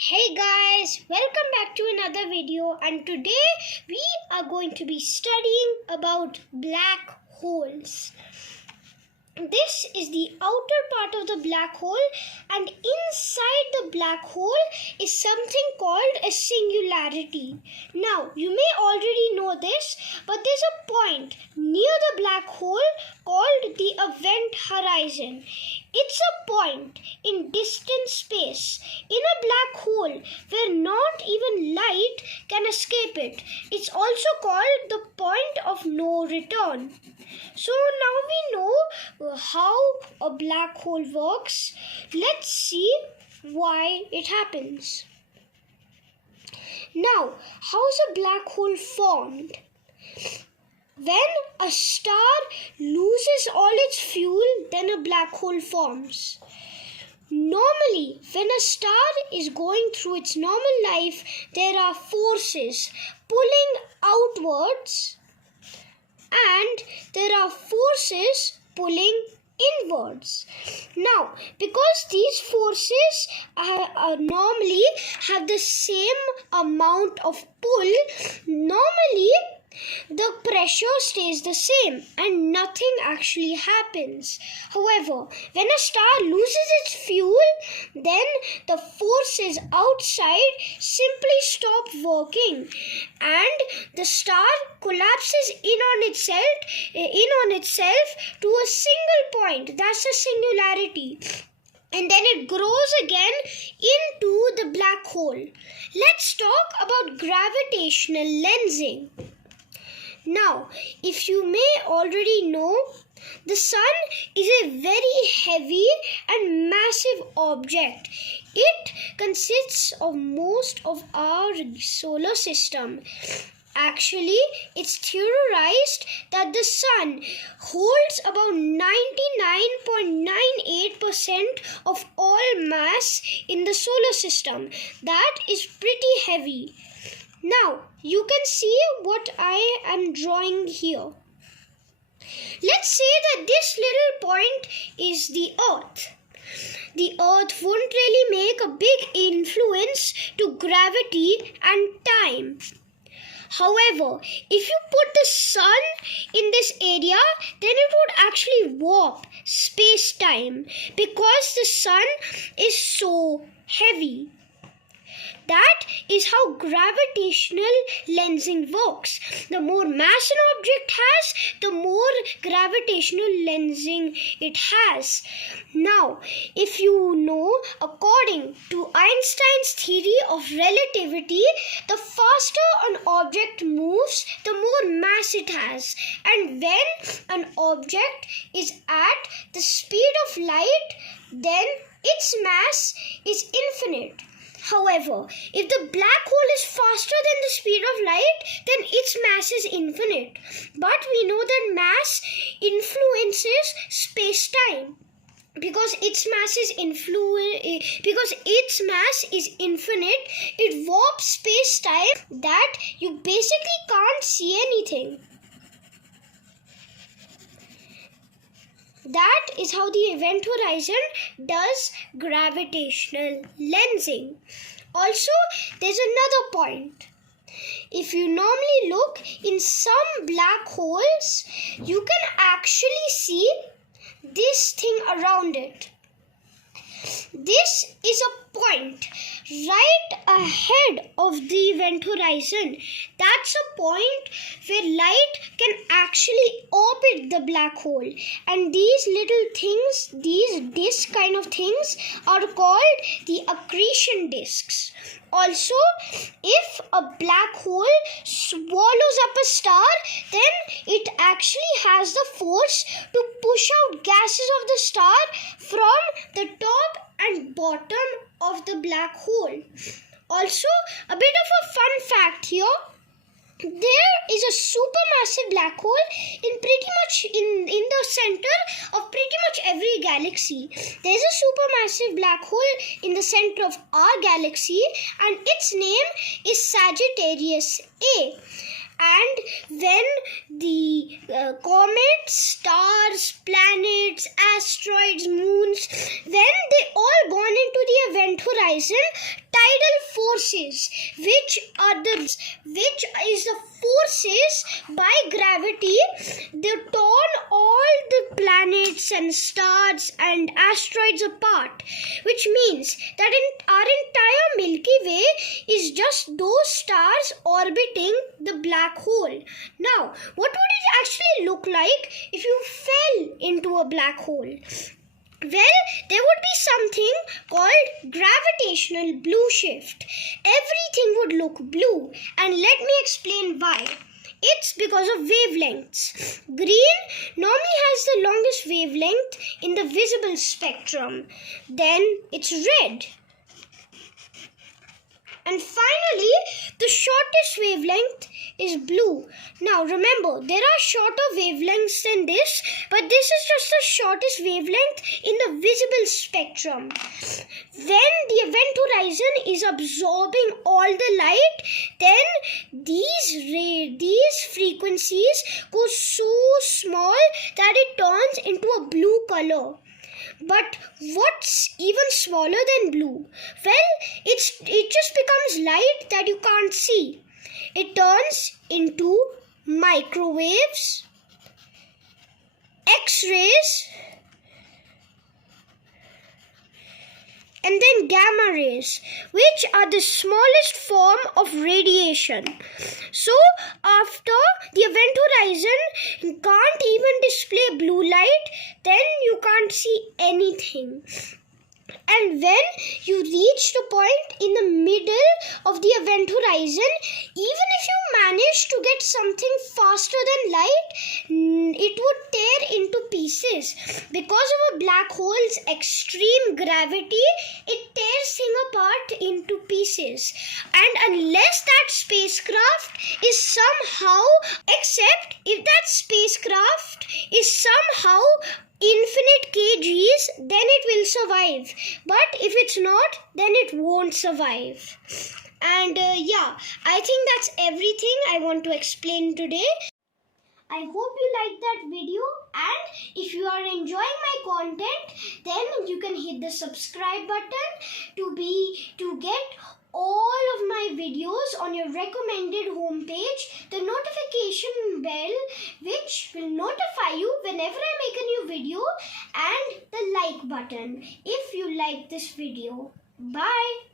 Hey guys, welcome back to another video, and today we are going to be studying about black holes. This is the outer part of the black hole, and inside the black hole is something called a singularity. Now, you may already know this, but there's a point near the black hole called the event horizon. It's a point in distant space, in a black hole where not even light can escape it. It's also called the point of no return. So now we know how a black hole works. Let's see why it happens. Now, how's a black hole formed? When a star loses all its fuel, then a black hole forms. Normally, when a star is going through its normal life, there are forces pulling outwards and there are forces pulling inwards. Now, because these forces normally have the same amount of pull, normally the pressure stays the same and nothing actually happens. However, when a star loses its fuel, then the forces outside simply stop working and the star collapses in on itself to a single point. That's a singularity. And then it grows again into the black hole. Let's talk about gravitational lensing. Now, if you may already know, the sun is a very heavy and massive object. It consists of most of our solar system. Actually, it's theorized that the sun holds about 99.98% of all mass in the solar system. That is pretty heavy. Now, you can see what I am drawing here. Let's say that this little point is the Earth. The Earth won't really make a big influence to gravity and time. However, if you put the sun in this area, then it would actually warp space-time because the sun is so heavy. That is how gravitational lensing works. The more mass an object has, the more gravitational lensing it has. Now, if you know, according to Einstein's theory of relativity, the faster an object moves, the more mass it has. And when an object is at the speed of light, then its mass is infinite. However, if the black hole is faster than the speed of light, then its mass is infinite. But we know that mass influences space-time. Because its mass is infinite, it warps space-time that you basically can't see anything. That is how the event horizon does gravitational lensing. Also, there's another point. If you normally look in some black holes, you can actually see this thing around it. This is a point right ahead of the event horizon. That's a point where light can actually orbit the black hole. And these little things, these disk kind of things, are called the accretion disks. Also, if a black hole swallows up a star, then it actually has the force to push out gases of the star from the top and bottom of the black hole. Also, a bit of a fun fact here. There is a supermassive black hole in the center of pretty much every galaxy. There's a supermassive black hole in the center of our galaxy, and its name is Sagittarius A. And when the comets, stars, planets, asteroids, moons, when they all gone into the event event horizon tidal forces, which is the forces by gravity that turn all the planets and stars and asteroids apart, which means that our entire Milky Way is just those stars orbiting the black hole. Now, what would it actually look like if you fell into a black hole? Well, there would be something called gravitational blue shift. Everything would look blue, and let me explain why. It's because of wavelengths. Green normally has the longest wavelength in the visible spectrum. Then it's red. And finally, the shortest wavelength is blue. Now remember, there are shorter wavelengths than this, but this is just the shortest wavelength in the visible spectrum. When the event horizon is absorbing all the light, then these frequencies go so small that it turns into a blue color. But what's even smaller than blue? Well, it just becomes light that you can't see. It turns into microwaves, X-rays, and then gamma rays, which are the smallest form of radiation. So, after the event horizon can't even display blue light, then you can't see anything. And when you reach the point in the middle of the event horizon, even if you manage to get something faster than light, it would tear into pieces. Because of a black hole's extreme gravity, it tears things apart into pieces. And unless that spacecraft is somehow, except if that spacecraft is somehow infinite kgs, then it will survive. But if it's not, then it won't survive. And yeah, I think that's everything I want to explain today. I hope you liked that video, and if you are enjoying my content, then you can hit the subscribe button to get all of my videos on your recommended homepage, the notification bell which will notify you whenever I make a new video, and the like button if you like this video. Bye.